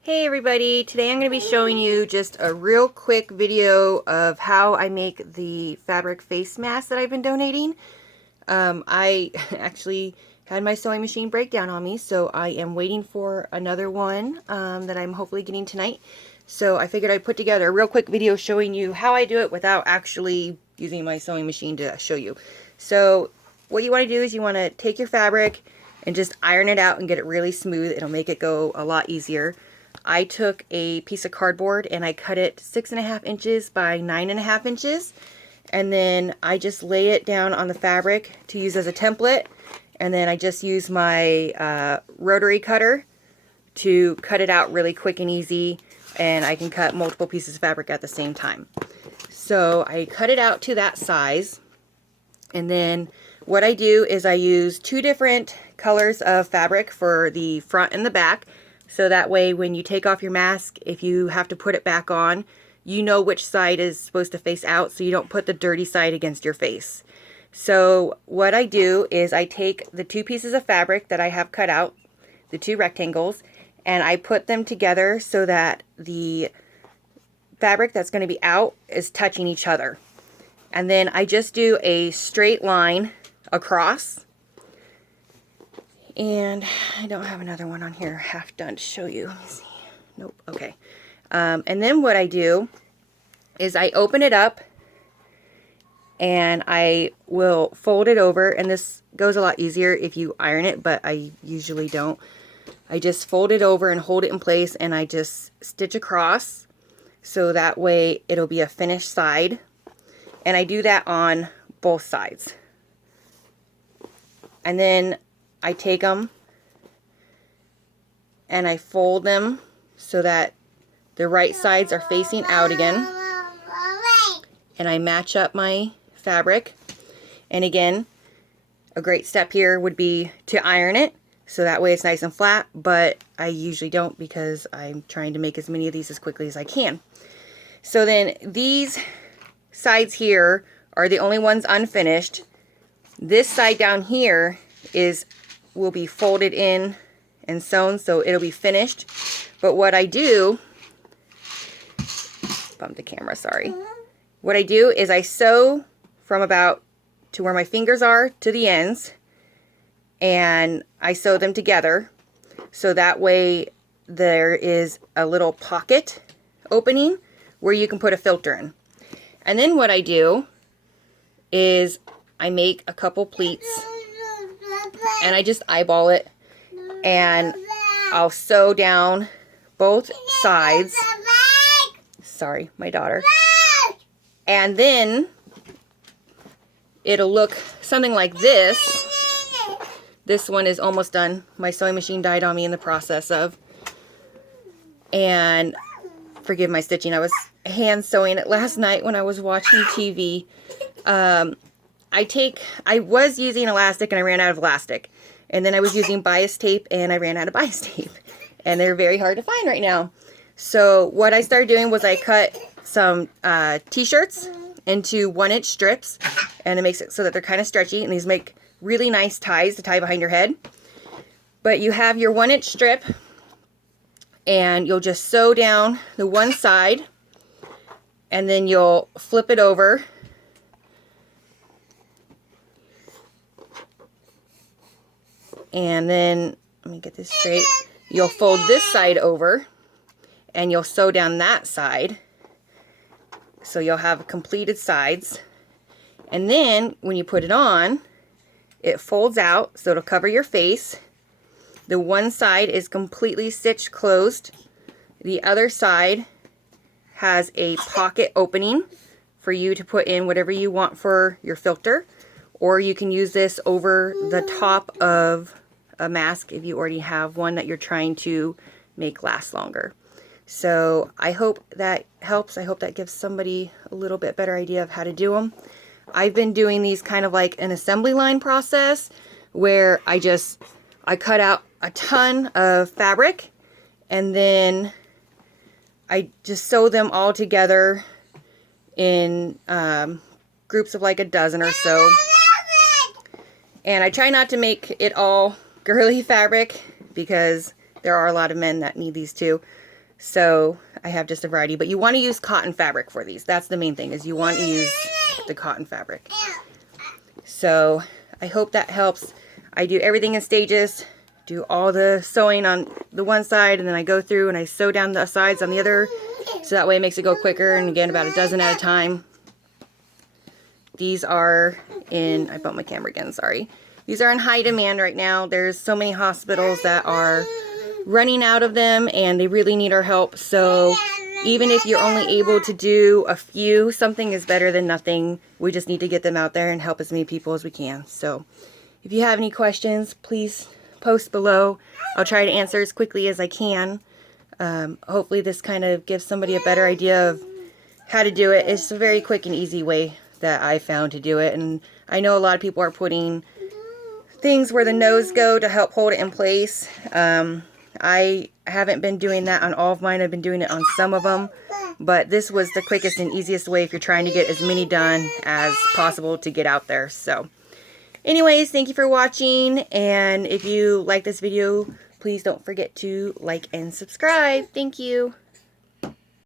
Hey everybody, today I'm going to be showing you just a real quick video of how I make the fabric face mask that I've been donating. I actually had my sewing machine break down on me, so I am waiting for another one that I'm hopefully getting tonight. So I figured I'd put together a real quick video showing you how I do it without actually using my sewing machine to show you. So what you want to do is you want to take your fabric and just iron it out and get it really smooth. It'll make it go a lot easier. I took a piece of cardboard and I cut it 6.5 inches by 9.5 inches, and then I just lay it down on the fabric to use as a template, and then I just use my rotary cutter to cut it out really quick and easy, and I can cut multiple pieces of fabric at the same time. So I cut it out to that size, and then what I do is I use 2 different colors of fabric for the front and the back. So that way when you take off your mask, if you have to put it back on, you know which side is supposed to face out, so you don't put the dirty side against your face. So what I do is I take the 2 pieces of fabric that I have cut out, the 2 rectangles, and I put them together so that the fabric that's going to be out is touching each other. And then I just do a straight line across. And I don't have another one on here half done to show you. Let me see. Nope. Okay. And then what I do is I open it up and I will fold it over. And this goes a lot easier if you iron it, but I usually don't. I just fold it over and hold it in place, and I just stitch across so that way it'll be a finished side. And I do that on both sides. And then I take them and I fold them so that the right sides are facing out again. And I match up my fabric. And again, a great step here would be to iron it so that way it's nice and flat, but I usually don't because I'm trying to make as many of these as quickly as I can. So then these sides here are the only ones unfinished. This side down here will be folded in and sewn, so it'll be finished. But what I do, bump the camera, sorry. What I do is I sew from about to where my fingers are to the ends, and I sew them together so that way there is a little pocket opening where you can put a filter in. And then what I do is I make a couple pleats and I just eyeball it, and I'll sew down both sides. Sorry, my daughter. And then it'll look something like this. This one is almost done. My sewing machine died on me in the process of. And forgive my stitching. I was hand sewing it last night when I was watching TV. I was using elastic and I ran out of elastic. And then I was using bias tape and I ran out of bias tape. And they're very hard to find right now. So what I started doing was I cut some t-shirts into 1-inch strips. And it makes it so that they're kind of stretchy. And these make really nice ties to tie behind your head. But you have your 1-inch strip. And you'll just sew down the one side. And then you'll flip it over. And then, let me get this straight, you'll fold this side over and you'll sew down that side. So you'll have completed sides. And then when you put it on, it folds out so it'll cover your face. The one side is completely stitched closed. The other side has a pocket opening for you to put in whatever you want for your filter. Or you can use this over the top of a mask if you already have one that you're trying to make last longer. So I hope that helps. I hope that gives somebody a little bit better idea of how to do them. I've been doing these kind of like an assembly line process where I cut out a ton of fabric and then I just sew them all together in groups of like a dozen or so. And I try not to make it all girly fabric because there are a lot of men that need these too. So I have just a variety, but you want to use cotton fabric for these. That's the main thing, is you want to use the cotton fabric. So I hope that helps. I do everything in stages, do all the sewing on the one side, and then I go through and I sew down the sides on the other, so that way it makes it go quicker, and again, about a dozen at a time. These are in, I bumped my camera again, sorry. These are in high demand right now. There's so many hospitals that are running out of them, and they really need our help. So even if you're only able to do a few, something is better than nothing. We just need to get them out there and help as many people as we can. So if you have any questions, please post below. I'll try to answer as quickly as I can. Hopefully this kind of gives somebody a better idea of how to do it. It's a very quick and easy way that I found to do it, and I know a lot of people are putting things where the nose go to help hold it in place. I haven't been doing that on all of mine. I've been doing it on some of them, but this was the quickest and easiest way if you're trying to get as many done as possible to get out there. So anyways, thank you for watching, and if you like this video, please don't forget to like and subscribe. Thank you.